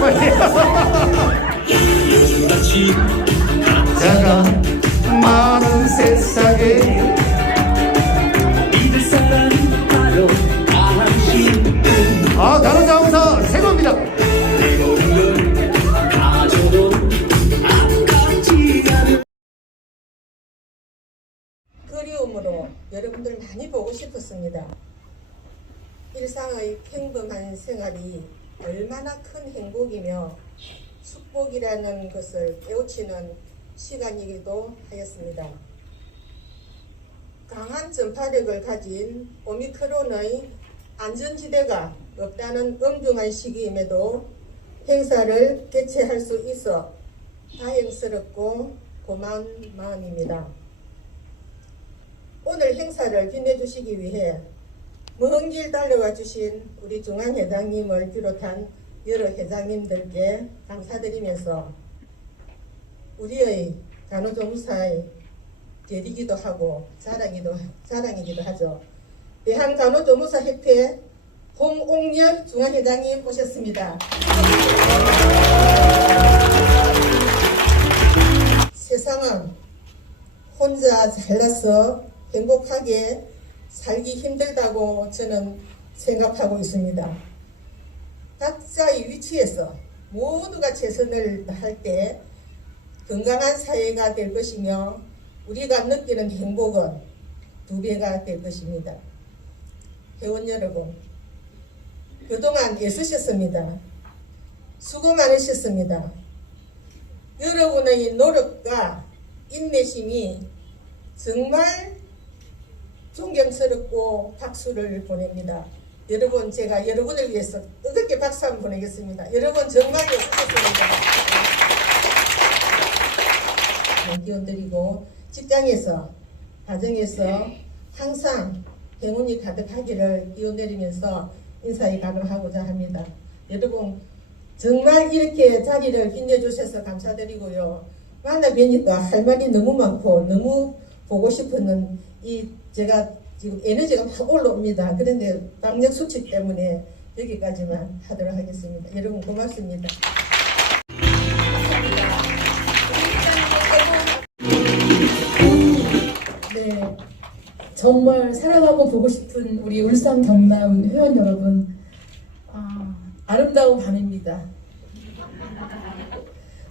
빨리. 자가 많은 세상에 믿을 사람 바로 당신 아 가져도 아깝지 않은 그리움으로 여러분들 많이 보고 싶었습니다. 일상의 평범한 생활이 얼마나 큰 행복이며 축복이라는 것을 깨우치는 시간이기도 하였습니다. 강한 전파력을 가진 오미크론의 안전지대가 없다는 엄중한 시기임에도 행사를 개최할 수 있어 다행스럽고 고마운 마음입니다. 오늘 행사를 빛내주시기 위해 먼 길 달려와 주신 우리 중앙회장님을 비롯한 여러 회장님들께 감사드리면서 우리의 간호조무사의 계리기도 하고 자랑이기도, 자랑이기도 하죠. 대한간호조무사협회 홍옥렬 중앙회장님 오셨습니다. 세상은 혼자 잘나서 행복하게 살기 힘들다고 저는 생각하고 있습니다. 각자의 위치에서 모두가 최선을 다할 때 건강한 사회가 될 것이며 우리가 느끼는 행복은 두 배가 될 것입니다. 회원 여러분, 그동안 애쓰셨습니다. 수고 많으셨습니다. 여러분의 노력과 인내심이 정말 존경스럽고 박수를 보냅니다. 여러분 제가 여러분을 위해서 뜨겁게 박수 한번 보내겠습니다. 여러분 정말 수고하셨습니다. 기원 드리고 직장에서 가정에서 항상 행운이 가득하기를 기원드리면서 인사에 가능하고자 합니다. 여러분 정말 이렇게 자리를 빛내주셔서 감사드리고요. 만나 뵈니까 할 말이 너무 많고 너무 보고 싶은 이 제가 지금 에너지가 막 올라옵니다. 그런데 방역 수칙 때문에 여기까지만 하도록 하겠습니다. 여러분 고맙습니다. 네, 정말 사랑하고 보고 싶은 우리 울산 경남 회원 여러분, 아, 아름다운 밤입니다.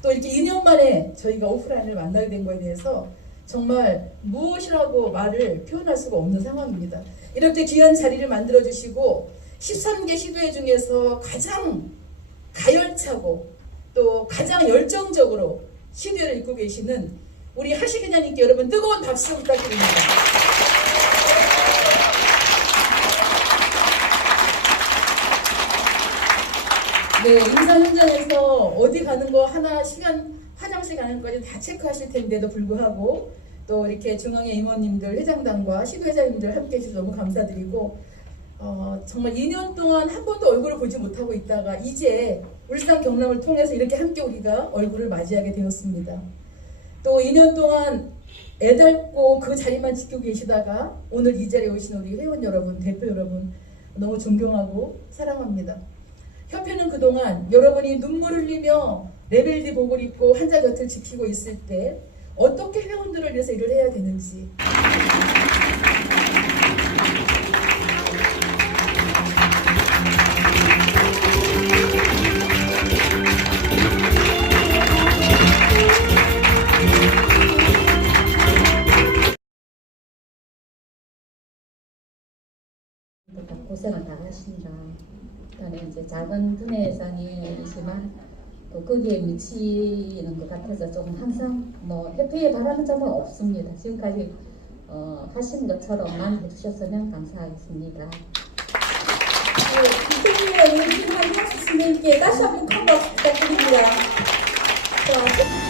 또 이렇게 2년 만에 저희가 오프라인을 만나게 된 거에 대해서 정말 무엇이라고 말을 표현할 수가 없는 상황입니다. 이렇게 귀한 자리를 만들어 주시고 13개 시도회 중에서 가장 가열차고 또 가장 열정적으로 시도회를 이끌고 계시는 우리 하시기자님께 여러분 뜨거운 박수 부탁드립니다. 네, 임상 현장에서 어디 가는 거 하나 시간 화장실 가는 거까지 다 체크하실 텐데도 불구하고 또 이렇게 중앙의 임원님들, 회장단과 시도회장님들 함께 해주셔서 너무 감사드리고 어, 정말 2년 동안 한 번도 얼굴을 보지 못하고 있다가 이제 울산 경남을 통해서 이렇게 함께 우리가 얼굴을 맞이하게 되었습니다. 또 2년 동안 애달고 그 자리만 지키고 계시다가 오늘 이 자리에 오신 우리 회원 여러분, 대표 여러분 너무 존경하고 사랑합니다. 협회는 그동안 여러분이 눈물 흘리며 레벨D 복을 입고 환자 곁을 지키고 있을 때 어떻게 회원들을 위해서 일을 해야 되는지 고생을 다 하신다. 그다음에 이제 작은 두뇌 장애이지만 또 거기에 미치는 것 같아서 좀 항상 뭐 협회에 바라는 점은 없습니다. 지금까지 어, 하신 것처럼만 해주셨으면 감사하겠습니다. 이태리의 윤진환 형수님께 다시 한번 큰 박수 부탁드립니다. 자,